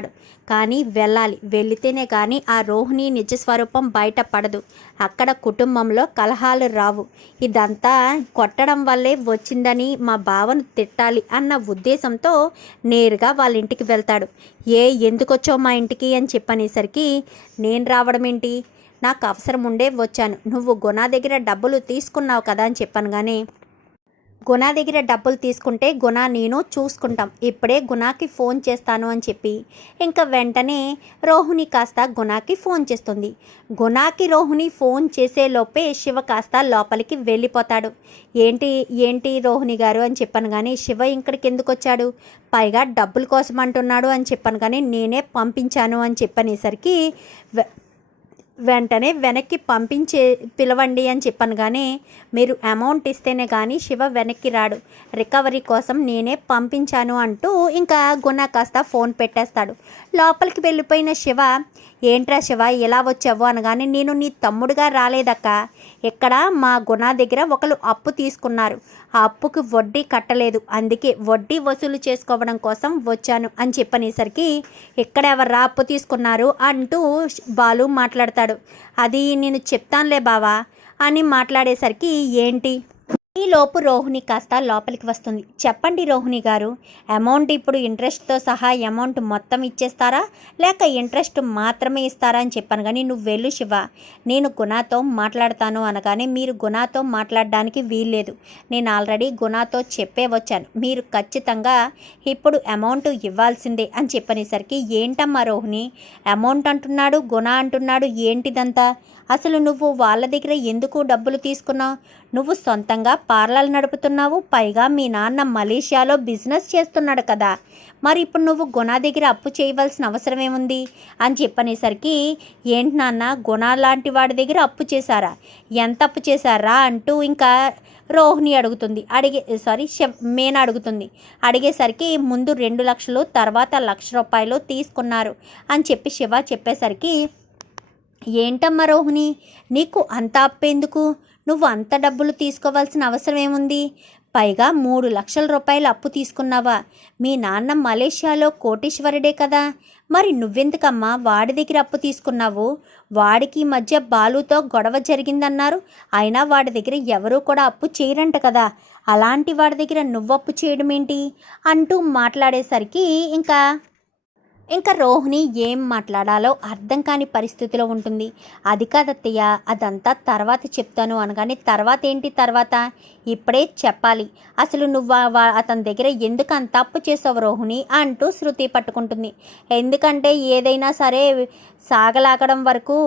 వెళ్తాడు కానీ వెళ్ళాలి. వెళితేనే కానీ ఆ రోహిణి నిజస్వరూపం బయటపడదు అక్కడ కుటుంబంలో కలహాలు రావు. ఇదంతా కొట్టడం వల్లే వచ్చిందని మా బావను తిట్టాలి అన్న ఉద్దేశంతో నేరుగా వాళ్ళ ఇంటికి వెళ్తాడు. ఏ ఎందుకొచ్చో మా ఇంటికి అని చెప్పనేసరికి నేను రావడం ఏంటి? నాకు అవసరం ఉండే వచ్చాను. నువ్వు గుణ దగ్గర డబ్బులు తీసుకున్నావు కదా అని చెప్పాను కానీ గుణ దగ్గర డబ్బులు తీసుకుంటే గుణ నేను చూసుకుంటాం. ఇప్పుడే గుణాకి ఫోన్ చేస్తాను అని చెప్పి. ఇంకా వెంటనే రోహిణి కాస్త గుణాకి ఫోన్ చేస్తుంది. గుణాకి రోహిణి ఫోన్ చేసేలోపే శివ కాస్త లోపలికి వెళ్ళిపోతాడు. ఏంటి ఏంటి రోహిణి గారు అని చెప్పాను కానీ శివ ఇక్కడికి ఎందుకు వచ్చాడు? పైగా డబ్బుల కోసం అంటున్నాడు అని చెప్పాను కానీ నేనే పంపించాను అని చెప్పనేసరికి వెంటనే వెనక్కి పంపించే పిలవండి అని చెప్పాను కానీ మీరు అమౌంట్ ఇస్తేనే కానీ శివ వెనక్కి రాడు. రికవరీ కోసం నేనే పంపించాను అంటూ ఇంకా గుణ కాస్త ఫోన్ పెట్టేస్తాడు. లోపలికి వెళ్ళిపోయిన శివ ఏంట్రా శివ ఎలా వచ్చావు? అనగానే నేను నీ తమ్ముడుగా రాలేదక్క. ఇక్కడ మా గుణ దగ్గర ఒకరు అప్పు తీసుకున్నారు. ఆ అప్పుకి వడ్డీ కట్టలేదు. అందుకే వడ్డీ వసూలు చేసుకోవడం కోసం వచ్చాను అని చెప్పనేసరికి ఇక్కడ ఎవర్రా అప్పు తీసుకున్నారు అంటూ బాలు మాట్లాడతాడు. అది నేను చెప్తానులే బావా అని మాట్లాడేసరికి ఏంటి? ఈలోపు రోహిణి కాస్త లోపలికి వస్తుంది. చెప్పండి రోహిణి గారు అమౌంట్ ఇప్పుడు ఇంట్రెస్ట్తో సహా అమౌంట్ మొత్తం ఇచ్చేస్తారా? లేక ఇంట్రెస్ట్ మాత్రమే ఇస్తారా అని చెప్పాను కానీ నువ్వు వెళ్ళు శివ. నేను గుణాతో మాట్లాడతాను అనగానే మీరు గుణాతో మాట్లాడడానికి వీల్లేదు. నేను ఆల్రెడీ గుణాతో చెప్పే వచ్చాను. మీరు ఖచ్చితంగా ఇప్పుడు అమౌంట్ ఇవ్వాల్సిందే అని చెప్పనేసరికి ఏంటమ్మా రోహిణి? అమౌంట్ అంటున్నాడు గుణ అంటున్నాడు ఏంటిదంతా? అసలు నువ్వు వాళ్ళ దగ్గర ఎందుకు డబ్బులు తీసుకున్నావు? నువ్వు సొంతంగా పార్లర్ నడుపుతున్నావు పైగా మీ నాన్న మలేషియాలో బిజినెస్ చేస్తున్నాడు కదా. మరి ఇప్పుడు నువ్వు గుణ దగ్గర అప్పు చేయవలసిన అవసరం ఏముంది? అని చెప్పనేసరికి ఏంటి నాన్న గుణ లాంటి వాడి దగ్గర అప్పు చేశారా? ఎంత అప్పు చేశారా అంటూ ఇంకా రోహిణి అడుగుతుంది. అడిగే సారీ శవ్ మేన అడుగుతుంది. అడిగేసరికి ముందు రెండు లక్షలు తర్వాత లక్ష రూపాయలు తీసుకున్నారు అని చెప్పి శివ చెప్పేసరికి ఏంటమ్మా రోహిణి నీకు అంత అప్పెందుకు నువ్వు అంత డబ్బులు తీసుకోవాల్సిన అవసరం ఏముంది? పైగా మూడు లక్షల రూపాయలు అప్పు తీసుకున్నావా? మీ నాన్న మలేషియాలో కోటీశ్వరుడే కదా. మరి నువ్వెందుకమ్మా వాడి దగ్గర అప్పు తీసుకున్నావు? వాడికి ఈ మధ్య బాలుతో గొడవ జరిగిందన్నారు. అయినా వాడి దగ్గర ఎవరూ కూడా అప్పు చేయరంట కదా. అలాంటి వాడి దగ్గర నువ్వు అప్పు చేయడం ఏంటి అంటూ మాట్లాడేసరికి ఇంకా ఇంకా రోహిణి ఏం మాట్లాడాలో అర్థం కాని పరిస్థితిలో ఉంటుంది. అది కాదత్తయ్య అదంతా తర్వాత చెప్తాను అనగానే తర్వాత ఏంటి తర్వాత? ఇప్పుడే చెప్పాలి. అసలు నువ్వు అతని దగ్గర ఎందుకు అంత తప్పు చేసావు రోహిణి? అంటూ శృతి పట్టుకుంటుంది. ఎందుకంటే ఏదైనా సరే సాగలాగడం వరకు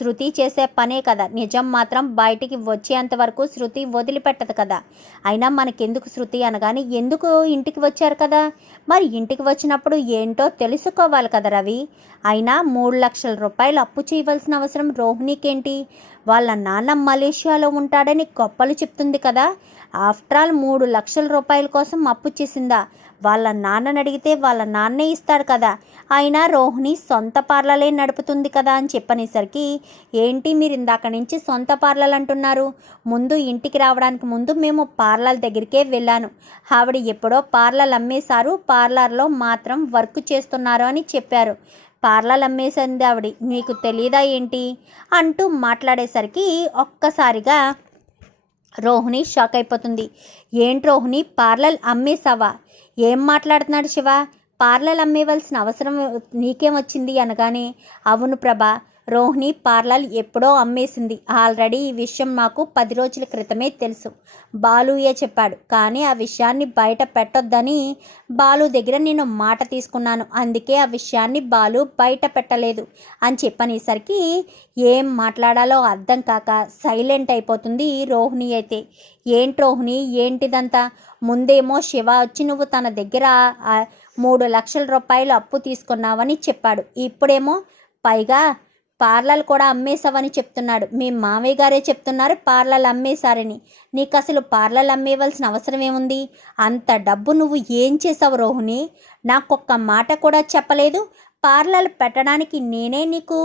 శృతి చేసే పనే కదా. నిజం మాత్రం బయటికి వచ్చేంత వరకు శృతి వదిలిపెట్టదు కదా. అయినా మనకెందుకు శృతి అనగానే ఎందుకు ఇంటికి వచ్చారు కదా? మరి ఇంటికి వచ్చినప్పుడు ఏంటో తెలుసుకోవాలి కదా రవి. అయినా మూడు లక్షల రూపాయలు అప్పు చేయవలసిన అవసరం రోహిణికేంటి? వాళ్ళ నాన్న మలేషియాలో ఉంటాడని గొప్పలు చెప్తుంది కదా. ఆఫ్టర్ ఆల్ మూడు లక్షల రూపాయల కోసం అప్పు చేసిందా? వాళ్ళ నాన్నని అడిగితే వాళ్ళ నాన్నే ఇస్తాడు కదా. అయినా రోహిణి సొంత పార్లలే నడుపుతుంది కదా అని చెప్పనేసరికి ఏంటి మీరు ఇందాక నుంచి సొంత పార్లర్ అంటున్నారు? ముందు ఇంటికి రావడానికి ముందు మేము పార్లర్ దగ్గరికే వెళ్ళాను. ఆవిడ ఎప్పుడో పార్లర్ అమ్మేశారు పార్లర్లో మాత్రం వర్క్ చేస్తున్నారు అని చెప్పారు. పార్లర్ అమ్మేసింది ఆవిడ మీకు తెలియదా ఏంటి? అంటూ మాట్లాడేసరికి ఒక్కసారిగా రోహిణి షాక్ అయిపోతుంది. ఏంటి రోహిణి? పార్లర్ అమ్మేసావా ఏం మాట్లాడుతున్నాడు శివ? పార్లల్ అమ్మేవలసిన అవసరం నీకేం వచ్చింది? అనగానే అవును ప్రభా రోహిణి పార్లర్ ఎప్పుడో అమ్మేసింది. ఆల్రెడీ ఈ విషయం మాకు పది రోజుల క్రితమే తెలుసు. బాలుయే చెప్పాడు. కానీ ఆ విషయాన్ని బయట పెట్టొద్దని బాలు దగ్గర నేను మాట తీసుకున్నాను. అందుకే ఆ విషయాన్ని బాలు బయట పెట్టలేదు అని చెప్పనేసరికి ఏం మాట్లాడాలో అర్థం కాక సైలెంట్ అయిపోతుంది రోహిణి అయితే. ఏంటి రోహిణి? ఏంటిదంతా? ముందేమో శివ వచ్చి నువ్వు తన దగ్గర మూడు లక్షల రూపాయలు అప్పు తీసుకున్నావని చెప్పాడు. ఇప్పుడేమో పైగా పార్లర్ కూడా అమ్మేశావని చెప్తున్నాడు. మీ మామయ్య గారే చెప్తున్నారు పార్లర్లు అమ్మేశారని. నీకు అసలు పార్లర్ అమ్మేవలసిన అవసరం ఏముంది? అంత డబ్బు నువ్వు ఏం చేసావు రోహిణి? నాకొక్క మాట కూడా చెప్పలేదు. పార్లర్ పెట్టడానికి నేనే నీకు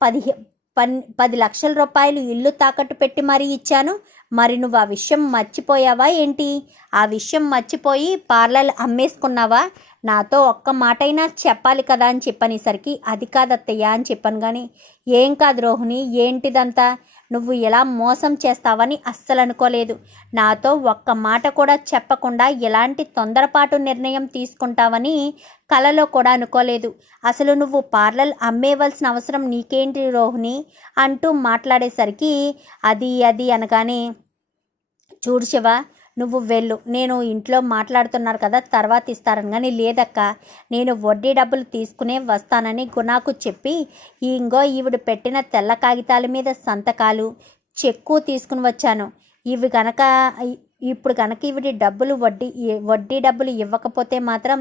పదిహే పన్ పది లక్షల రూపాయలు ఇల్లు తాకట్టు పెట్టి మరీ ఇచ్చాను. మరి నువ్వు ఆ విషయం మర్చిపోయావా ఏంటి? ఆ విషయం మర్చిపోయి పార్లర్ అమ్మేసుకున్నావా? నాతో ఒక్క మాటైనా చెప్పాలి కదా అని చెప్పనేసరికి అది కాదత్తయ్యా అని చెప్పాను కానీ ఏం కాదు రోహిణి ఏంటిదంతా? నువ్వు ఎలా మోసం చేస్తావని అస్సలు అనుకోలేదు నాతో ఒక్క మాట కూడా చెప్పకుండా ఎలాంటి తొందరపాటు నిర్ణయం తీసుకుంటావని కలలో కూడా అనుకోలేదు. అసలు నువ్వు పార్లర్ అమ్మేవలసిన అవసరం నీకేంటి రోహిణి? అంటూ మాట్లాడేసరికి అది అది అనగానే చూడు శివ నువ్వు వెళ్ళు. నేను ఇంట్లో మాట్లాడుతున్నారు కదా తర్వాత ఇస్తారని. కానీ లేదక్క నేను వడ్డీ డబ్బులు తీసుకునే వస్తానని గుణాకు చెప్పి ఇంగో ఈవిడ పెట్టిన తెల్ల కాగితాల మీద సంతకాలు చెక్కు తీసుకుని వచ్చాను. ఇవి గనక ఇప్పుడు కనుక ఇవి డబ్బులు వడ్డీ వడ్డీ డబ్బులు ఇవ్వకపోతే మాత్రం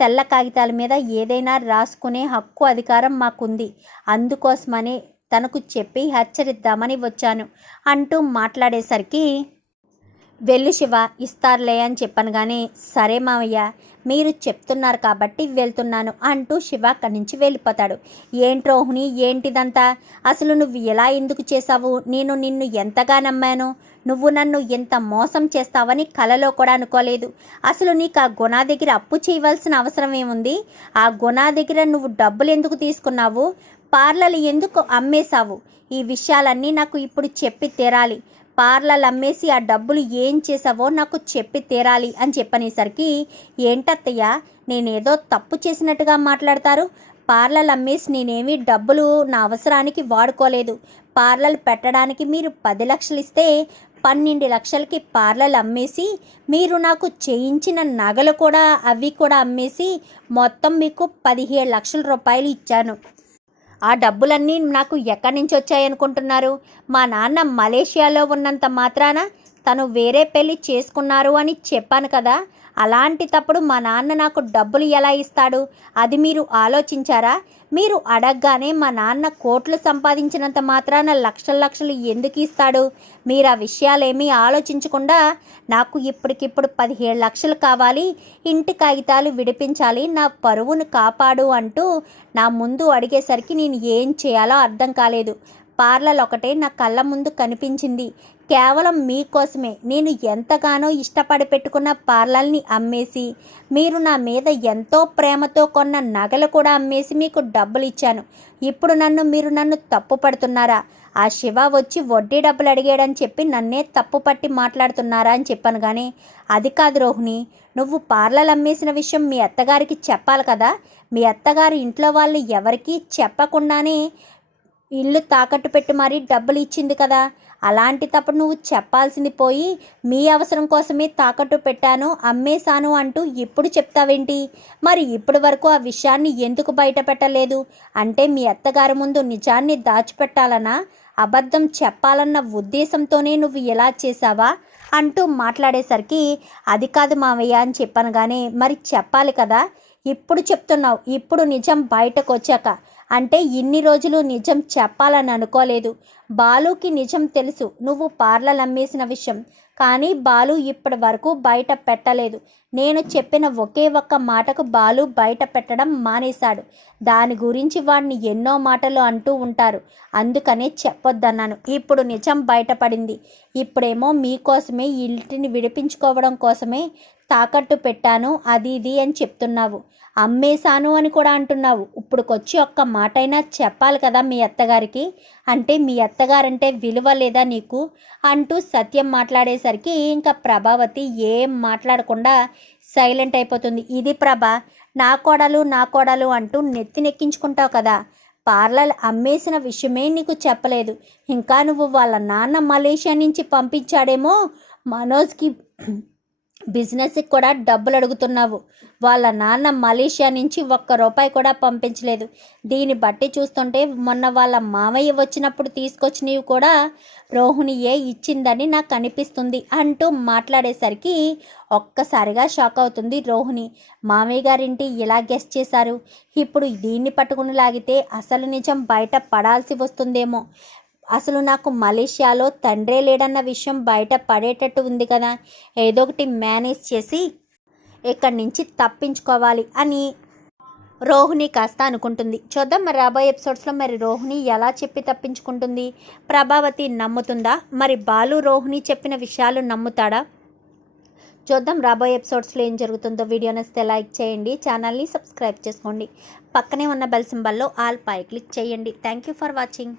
తెల్ల కాగితాల మీద ఏదైనా రాసుకునే హక్కు అధికారం మాకుంది. అందుకోసమని తనకు చెప్పి హెచ్చరిద్దామని వచ్చాను. అంటూ మాట్లాడేసరికి వెళ్ళు శివ ఇస్తారులే అని చెప్పాను కానీ సరే మావయ్య మీరు చెప్తున్నారు కాబట్టి వెళ్తున్నాను అంటూ శివ అక్కడి నుంచి వెళ్ళిపోతాడు. ఏంటి రోహిణి ఏంటిదంతా? అసలు నువ్వు ఎలా ఎందుకు చేశావు? నేను నిన్ను ఎంతగా నమ్మాను? నువ్వు నన్ను ఎంత మోసం చేస్తావని కలలో కూడా అనుకోలేదు. అసలు నీకు ఆ గుణా దగ్గర అప్పు చేయవలసిన అవసరం ఏముంది? ఆ గుణా దగ్గర నువ్వు డబ్బులు ఎందుకు తీసుకున్నావు? పార్లలు ఎందుకు అమ్మేశావు? ఈ విషయాలన్నీ నాకు ఇప్పుడు చెప్పి తీరాలి. పార్లలు అమ్మేసి ఆ డబ్బులు ఏం చేసావో నాకు చెప్పి తీరాలి అని చెప్పనేసరికి ఏంటత్తయ్య నేనేదో తప్పు చేసినట్టుగా మాట్లాడతారు. పార్లలు అమ్మేసి నేనేమి డబ్బులు నా అవసరానికి వాడుకోలేదు. పార్లలు పెట్టడానికి మీరు పది లక్షలు ఇస్తే పన్నెండు లక్షలకి పార్లలు అమ్మేసి మీరు నాకు చేయించిన నగలు కూడా అవి కూడా అమ్మేసి మొత్తం మీకు పదిహేడు లక్షల రూపాయలు ఇచ్చాను. ఆ డబ్బులన్నీ నాకు ఎక్కడి నుంచి వచ్చాయనుకుంటున్నారు మా నాన్న మలేషియాలో ఉన్నంత మాత్రాన తను వేరే పెళ్ళి చేసుకున్నారు అని చెప్పాను కదా. అలాంటి తప్పుడు మా నాన్న నాకు డబ్బులు ఎలా ఇస్తాడు? అది మీరు ఆలోచించారా? మీరు అడగగానే మా నాన్న కోట్లు సంపాదించినంత మాత్రాన లక్షల లక్షలు ఎందుకు ఇస్తాడు? మీరు ఆ విషయాలేమీ ఆలోచించకుండా నాకు ఇప్పటికిప్పుడు పదిహేడు లక్షలు కావాలి ఇంటి కాగితాలు విడిపించాలి నా పరువును కాపాడు అంటూ నా ముందు అడిగేసరికి నేను ఏం చేయాలో అర్థం కాలేదు. పార్లర్ ఒకటే నా కళ్ళ ముందు కనిపించింది. కేవలం మీకోసమే. నేను ఎంతగానో ఇష్టపడి పెట్టుకున్న పార్లర్ని అమ్మేసి మీరు నా మీద ఎంతో ప్రేమతో కొన్న నగలు కూడా అమ్మేసి మీకు డబ్బులు ఇచ్చాను ఇప్పుడు నన్ను మీరు నన్ను తప్పు పడుతున్నారా? ఆ శివ వచ్చి వడ్డీ డబ్బులు అడిగాడని చెప్పి నన్నే తప్పు పట్టి మాట్లాడుతున్నారా అని చెప్పాను కానీ అది కాదు రోహిణి. నువ్వు పార్లర్ అమ్మేసిన విషయం మీ అత్తగారికి చెప్పాలి కదా? మీ అత్తగారు ఇంట్లో వాళ్ళు ఎవరికీ చెప్పకుండానే ఇల్లు తాకట్టు పెట్టి మరీ డబ్బులు ఇచ్చింది కదా? అలాంటి తప్పుడు నువ్వు చెప్పాల్సింది పోయి మీ అవసరం కోసమే తాకట్టు పెట్టాను అమ్మేశాను అంటూ ఇప్పుడు చెప్తావేంటి? మరి ఇప్పటి వరకు ఆ విషయాన్ని ఎందుకు బయట పెట్టలేదు? అంటే మీ అత్తగారి ముందు నిజాన్ని దాచిపెట్టాలనా? అబద్ధం చెప్పాలన్న ఉద్దేశంతోనే నువ్వు ఎలా చేశావా? అంటూ మాట్లాడేసరికి అది కాదు మావయ్య అని చెప్పాను కానీ మరి చెప్పాలి కదా? ఇప్పుడు చెప్తున్నావు ఇప్పుడు నిజం బయటకు వచ్చాక అంటే ఇన్ని రోజులు నిజం చెప్పాలని అనుకోలేదు. బాలుకి నిజం తెలుసు. నువ్వు పార్లర్ అమ్మేసిన విషయం. కానీ బాలు ఇప్పటి వరకు బయట పెట్టలేదు. నేను చెప్పిన ఒకే ఒక్క మాటకు బాలు బయట పెట్టడం మానేశాడు. దాని గురించి వాడిని ఎన్నో మాటలు అంటూ ఉంటారు. అందుకనే చెప్పొద్దన్నాను. ఇప్పుడు నిజం బయటపడింది. ఇప్పుడేమో మీకోసమే ఇంటిని విడిపించుకోవడం కోసమే తాకట్టు పెట్టాను అది ఇది అని చెప్తున్నావు. అమ్మేశాను అని కూడా అంటున్నావు. ఇప్పుడుకొచ్చి ఒక్క మాటైనా చెప్పాలి కదా మీ అత్తగారికి? అంటే మీ అత్తగారంటే విలువ లేదా నీకు? అంటూ సత్యం మాట్లాడేసరికి ఇంకా ప్రభావతి ఏం మాట్లాడకుండా సైలెంట్ అయిపోతుంది. ఇది ప్రభ నా కోడలు నా కోడలు అంటూ నెత్తినెక్కించుకుంటావు కదా. పార్లర్ అమ్మేసిన విషయమే నీకు చెప్పలేదు. ఇంకా నువ్వు వాళ్ళ నాన్న మలేషియా నుంచి పంపించాడేమో మనోజ్కి బిజినెస్కి కూడా డబ్బులు అడుగుతున్నావు. వాళ్ళ నాన్న మలేషియా నుంచి ఒక్క రూపాయి కూడా పంపించలేదు. దీన్ని బట్టి చూస్తుంటే మొన్న వాళ్ళ మామయ్య వచ్చినప్పుడు తీసుకొచ్చినవి కూడా రోహిణియే ఇచ్చిందని నాకు అనిపిస్తుంది అంటూ మాట్లాడేసరికి ఒక్కసారిగా షాక్ అవుతుంది రోహిణి. మామయ్య గారింటి ఇలా గెస్ట్ చేశారు. ఇప్పుడు దీన్ని పట్టుకుని లాగితే అసలు నిజం బయట పడాల్సి వస్తుందేమో. అసలు నాకు మలేషియాలో తండ్రే లేడన్న విషయం బయట పడేటట్టు ఉంది కదా. ఏదో ఒకటి మేనేజ్ చేసి ఇక్కడి నుంచి తప్పించుకోవాలి అని రోహిణి కాస్త అనుకుంటుంది. చూద్దాం మరి రాబోయే ఎపిసోడ్స్లో మరి రోహిణి ఎలా చెప్పి తప్పించుకుంటుంది? ప్రభావతి నమ్ముతుందా? మరి బాలు రోహిణి చెప్పిన విషయాలు నమ్ముతాడా? చూద్దాం రాబోయే ఎపిసోడ్స్లో ఏం జరుగుతుందో. వీడియో నచ్చితే లైక్ చేయండి ఛానల్ని సబ్స్క్రైబ్ చేసుకోండి. పక్కనే ఉన్న బెల్ సింబల్లో ఆల్ పై క్లిక్ చేయండి. Thank you for watching